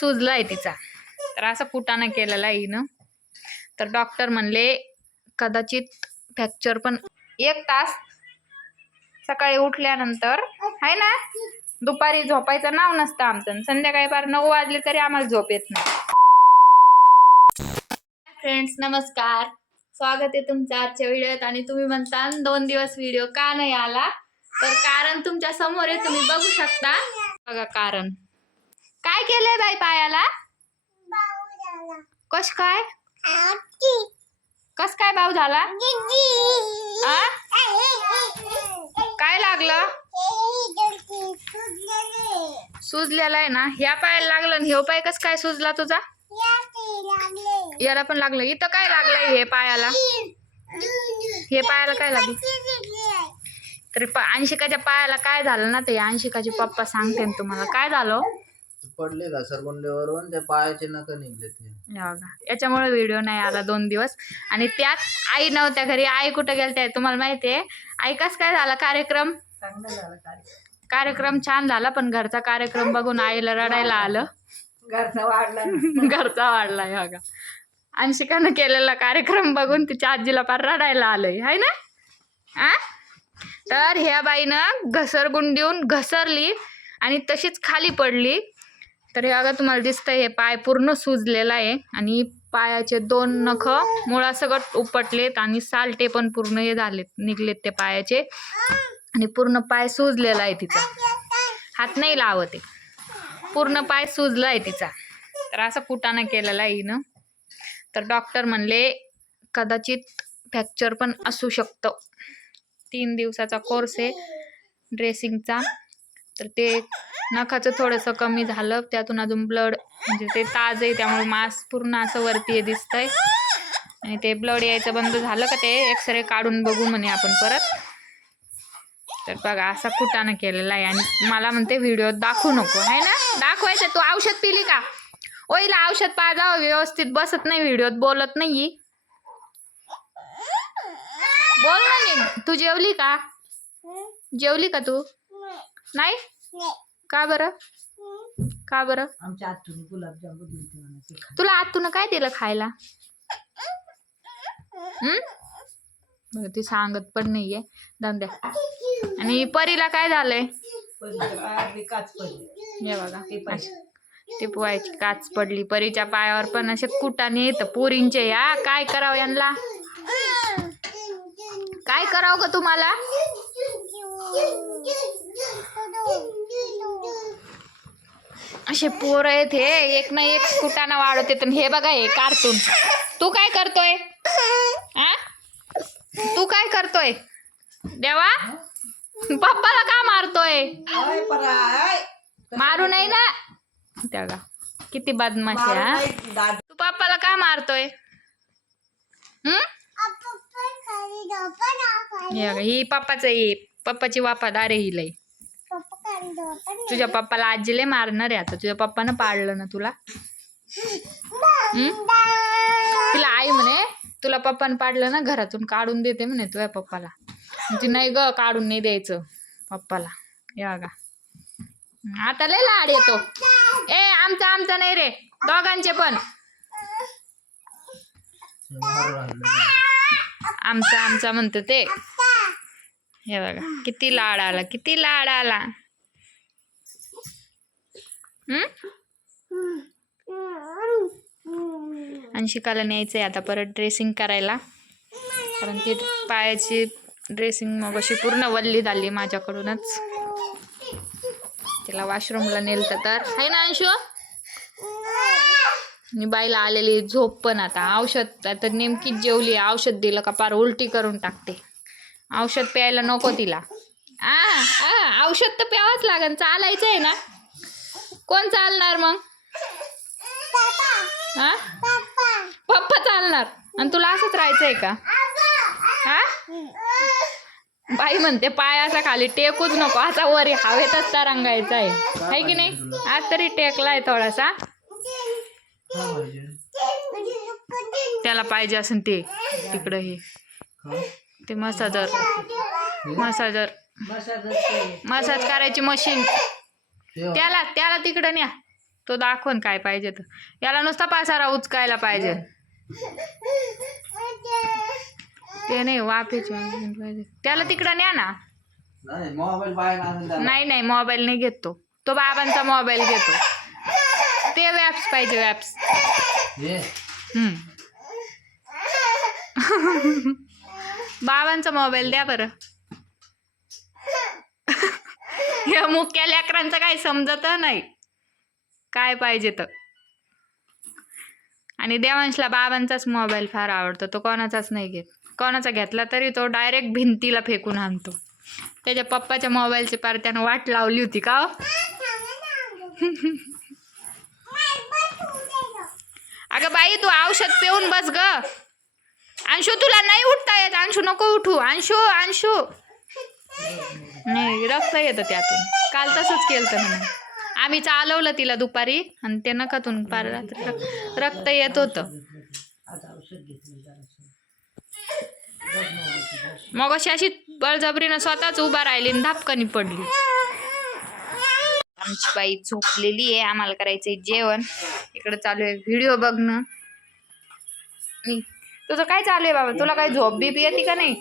सुजला आहे तिचा. तर असा कुटाणा केलेला आहे हिनं. तर डॉक्टर म्हणले कदाचित फ्रॅक्चर पण एक तास सकाळी उठल्यानंतर आहे ना दुपारी झोपायचं नाव नसतं आमचं. संध्याकाळी पार नऊ वाजले तरी आम्हाला झोप येत नाही. फ्रेंड्स नमस्कार. स्वागत आहे तुमचं आजच्या व्हिडिओत. आणि तुम्ही म्हणता दोन दिवस व्हिडिओ का नाही आला? तर कारण तुमच्यासमोर आहे तुम्ही बघू शकता. बघा कारण. काय केलंय बाई पायाला? कस काय? कस काय भाऊ झाला? आ? काय लागलं? सुजलेला. आहे ना. ह्या पायाला लागलं आणि ह्यो पाय कस काय सुजला तुझा? याला पण लागलं. इथं काय लागलंय हे पायाला? हे पायाला काय लागलं? तरी प अंशिकाच्या पायाला काय झालं ना ते? अंशिकाचे पप्पा सांगते ना तुम्हाला. काय झालं? पडले घसरगुंडीवरून ते पायाचे नख निघले ते. बघा. याच्यामुळे व्हिडिओ नाही आला दोन दिवस. आणि त्यात आई नव्हत्या घरी. आई कुठं गेलते तुम्हाला माहिती आहे आई कस काय झाला? कार्यक्रम? कार्यक्रम. छान झाला पण घरचा कार्यक्रम बघून आईला रडायला आलं. घरचा वाढला. घरचा वाढला हे बघा अंशिकानं केलेला कार्यक्रम बघून तिच्या आजीला फार रडायला आलंय. है ना? आ? तर ह्या बाईनं घसरगुंडीहून घसरली आणि तशीच खाली पडली. तर हे बघा तुम्हाला दिसतंय हे पाय पूर्ण सुजलेला आहे आणि पायाचे दोन नख मुळासकट उपटलेत आणि सालटे पण पूर्ण हे झालेत निघलेत ते पायाचे. आणि पूर्ण पाय सुजलेला आहे तिचा. हात नाही लावत आहे. पूर्ण पाय सुजला आहे तिचा. तर असा कुटाणा केलेला आहे हिनं. तर डॉक्टर म्हणले कदाचित फ्रॅक्चर पण असू शकतं. तीन दिवसाचा कोर्स आहे ड्रेसिंगचा तर ते नखाचं थोडंसं कमी झालं. त्यातून अजून ब्लड म्हणजे ते ताज आहे त्यामुळे मास पूर्ण असं वरती आहे दिसतंय. आणि ते ब्लड यायचं बंद झालं का ते एक्सरे काढून बघू म्हणे आपण परत. तर बघा असा कुटानं केलेला आहे. आणि मला म्हणते व्हिडिओ दाखवू नको. आहे ना? दाखवायचं तू औषध पिली का? ओईला औषध पाजा व्यवस्थित बसत नाही व्हिडिओत बोलत नाही बोल ना तू जेवली का? जेवली का तू? नाही? का बरं? का बरं? आमच्या आतून गुलाबजामुन दिलते म्हणा ते खा. तुला आतून काय दिलं खायला? हम्म? बघ ती सांगत पण नाहीये. जाऊन द्या. आणि परीला काय झालंय? अर्धी काच पडली. हे बघा. ते पाहिजे ते पोहायची काच पडली. परीच्या पायावर पण असे कुटाने येत पोरींचे. या काय करावं यांना काय करावं ग तुम्हाला? असे पोर आहेत हे. एक ना एक कुटाणा वाढवते तर हे बघा हे कार्टून तू काय करतोय? आ? तू काय करतोय? देवा? पप्पाला का मारतोय. मारू नाही ना? त्या बघा. किती बदमाशी हा. तू पप्पाला का मारतोय? हम्म हे ही पप्पाच पप्पाची वाफादार आहे ही लई. तुझ्या पप्पाला आजीले मारणार आहे आता. तुझ्या पप्पानं पाळलं ना तुला? हम्म? तिला आई म्हणे तुला पप्पानं पाडलं ना घरातून काढून देते म्हणे तुझ्या पप्पाला. ती नाही ग काढून नाही द्यायचं पप्पाला. या गा. आता लय लाड येतो. ए आमचा आमचा नाही रे. दोघांचे पण. आमचा आमचा म्हणतो ते. हे बघा किती लाड आला किती लाड आला. आणि शिकायला न्यायचं आहे आता परत ड्रेसिंग करायला. कारण ती पायाची ड्रेसिंग मग अशी पूर्ण वल्ली झाली माझ्याकडूनच. तिला वॉशरूमला नेलतं तर. आहे ना अंशू? आणि बाईला आलेली झोप पण आता. औषध आता नेमकीच जेवली औषध दिलं का पार उलटी करून टाकते. औषध प्यायला नको तिला. आ आ औषध तर प्यावंच लागेल चालायचं आहे ना. कोण चालणार मग? हा? पप्पा चालणार. आणि तुला असंच राहायचंय का? हा? बाई म्हणते पाय असा खाली टेकूच नको. असा वरी हवेतच रंगायचा आहे. है की नाही? आज तरी टेकलाय थोडासा. त्याला पाहिजे असेल ते. तिकडं हे. ते मसाजर. मसाजर. मसाज करायची मशीन. त्याला त्याला तिकडं न्या. तो दाखवून काय पाहिजे तर. याला नुसता पासारा उचकायला पाहिजे. ते नाही वाफेचे पाहिजे. त्याला तिकडं न्या ना. नाही नाही नाही मोबाईल नाही घेत तो. बाबांचा मोबाईल घेतो. ते वॅप्स पाहिजे वॅप्स. बाबांचा मोबाईल द्या बरं. या मुक्या लेकरांचं काही समजत नाही. काय पाहिजे तर. आणि देवांशला बाबांचाच मोबाईल फार आवडतो तो कोणाचाच नाही घेत. कोणाचा घेतला तरी तो डायरेक्ट भिंतीला फेकून आणतो. त्याच्या पप्पाच्या मोबाईलची पार त्यानं वाट लावली होती का हो? अगं बाई तू औषध पिऊन बस ग. अंशू तुला नाही उठता येत. अंशू नको उठू. अंशू अंशू. नाही रक्त येतं त्यातून. काल तसंच केलं म्हणून आम्ही चालवलं तिला दुपारी आणि ते नकातून पार रात्री रक- रक्त येत होतं. मग अशी अशी बळजबरीनं स्वतःच उभा राहिली आणि धापकनी पडली. आमची बाई झोपलेली आहे आम्हाला करायचंय जेवण. इकडे चालू आहे व्हिडिओ बघणं. नी, तुझं काय चालू आहे बाबा? तुला काय झोप बीप येते का नाही?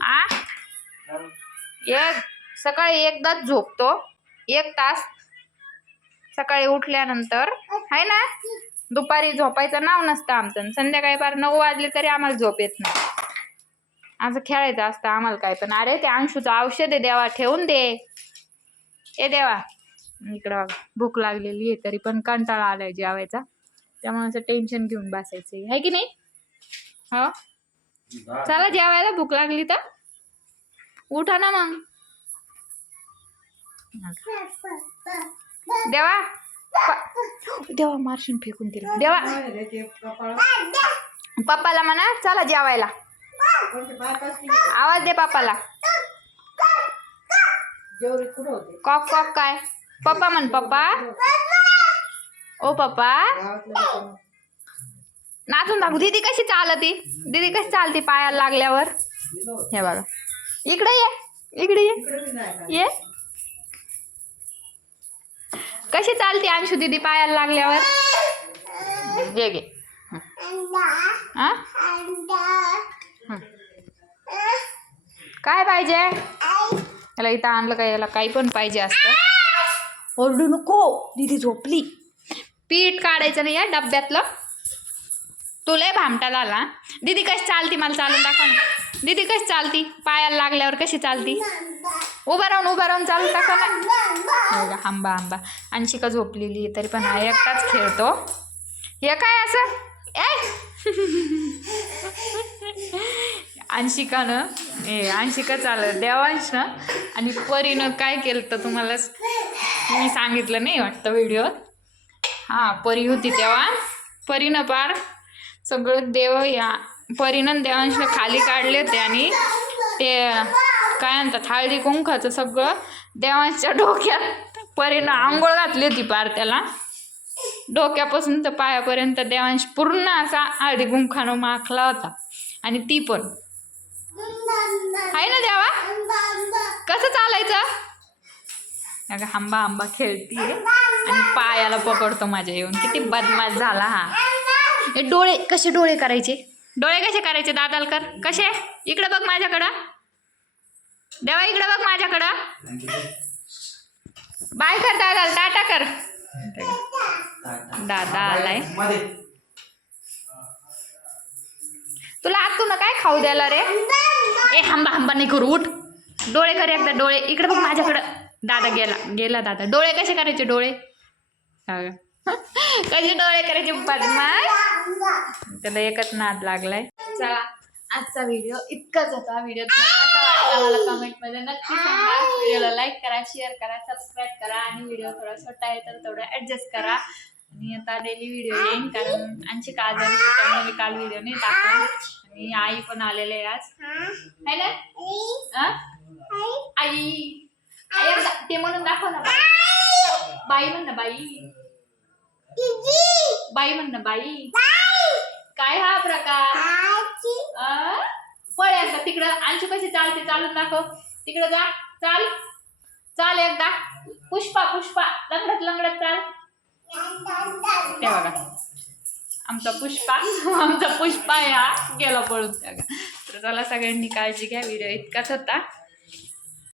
आ? एक सकाळी एकदाच झोपतो. एक तास सकाळी उठल्यानंतर आहे ना? दुपारी झोपायचं नाव नसतं आमचं संध्याकाळी पार नऊ वाजले तरी आम्हाला झोप येत नाही. असं खेळायचं असतं आम्हाला काय पण. अरे ते अंशूचं औषध आहे देवा ठेवून दे. ए देवा. इकडं भूक लागलेली आहे तरी पण कंटाळा आलाय जेवायचा. त्यामुळे असं टेन्शन घेऊन बसायचं आहे की नाही? हो? चला जेवायला भूक लागली तर? उठा ना मग. देवा. देवा मारशीन फेकून तिला. देवा. पप्पाला? म्हणा चला जेवायला. आवाज दे पप्पाला. कॉक कॉक काय? पप्पा म्हण पप्पा. ओ पप्पा. नाचून दाखव. दीदी कशी चालती? दीदी कशी चालती पायाला लागल्यावर? हे बघा. इकडे ये. इकडे ये? ये. कशी चालते अंशू दीदी पायाला लागल्यावर? घे. घे. काय पाहिजे? याला इथं आणलं का? याला काही पण पाहिजे असतं. ओरडू नको. दीदी झोपली. पीठ काढायचं नाही या डब्यातलं. तू लय भामटा झाला. दीदी कशी चालती? मला चालून दाखव ना. दीदी कशी चालती? पायाला लागल्यावर कशी चालती? उभं राहून उभं राहून चालता का ना हे आंबा आंबा. अंशिका झोपलेली तरी पण हा एकटाच खेळतो. हे काय असं? ए! अंशिकानं ए अंशिका चालत देवांशनं आणि परीनं काय केलं तर तुम्हाला मी सांगितलं नाही वाटतं व्हिडिओत हां परी होती तेव्हा. परीनं पार सगळं देव या परीनं देवांशनं खाली काढले होते आणि ते काय म्हणतात हळदी कुंखाचं सगळं देवांच्या डोक्यात परीनं आंघोळ घातली होती पार त्याला. डोक्यापासून तर पायापर्यंत देवांश पूर्ण असा हळदी कुंखानं माखला होता. आणि ती पण. आहे ना देवा? कसं चालायचं? अगं आंबा आंबा खेळतीये आणि पायाला पकडतो माझ्या येऊन. किती बदमाश झाला हा डोळे कसे डोळे करायचे? डोळे कसे करायचे दादाल कर कसे? इकडे बघ माझ्याकडं. देवा इकडे बघ माझ्याकडं. बाय कर दादाल टाटा कर. दादा आलाय तुला आतून काय खाऊ द्यायला रे? ए हंबा हंबा नाही करू उठ. डोळे कर एकदा डोळे. इकडे बघ माझ्याकडं. दादा गेला गेला दादा. डोळे कसे करायचे डोळे? हा? कसे डोळे करायचे बदमाश त्याला एकच नाद लागलाय. चला आजचा व्हिडिओ इतकाच होता. व्हिडिओ कसा वाटला मला कमेंटमध्ये नक्की सांगा. व्हिडिओला लाईक करा शेअर करा सबस्क्राईब करा आणि व्हिडिओ थोडा छोटा आहे तर थोडं ॲडजस्ट करा. आणि आता डेली व्हिडिओ येईन कारण आणखी का त्यामुळे मी काल व्हिडिओ नाही टाकला. आणि आई पण आलेले आहे आज. है ना? आई. आई ते म्हणून दाखव ना बाई. बाई म्हण ना बाई. बाई म्हण ना बाई! काय हा प्रकार? अं? पळ एकदा तिकडं. आणखी कशी चालते चालून दाखव. तिकडं जा. चाल. चाल एकदा. पुष्पा पुष्पा. लंगडत लंगडत चाल. ते बघा. आमचा पुष्पा. आमचा पुष्पा ह्या गेला पळून. त्या तर चला सगळ्यांनी काळजी घ्या. व्हिडिओ इतकाच होता.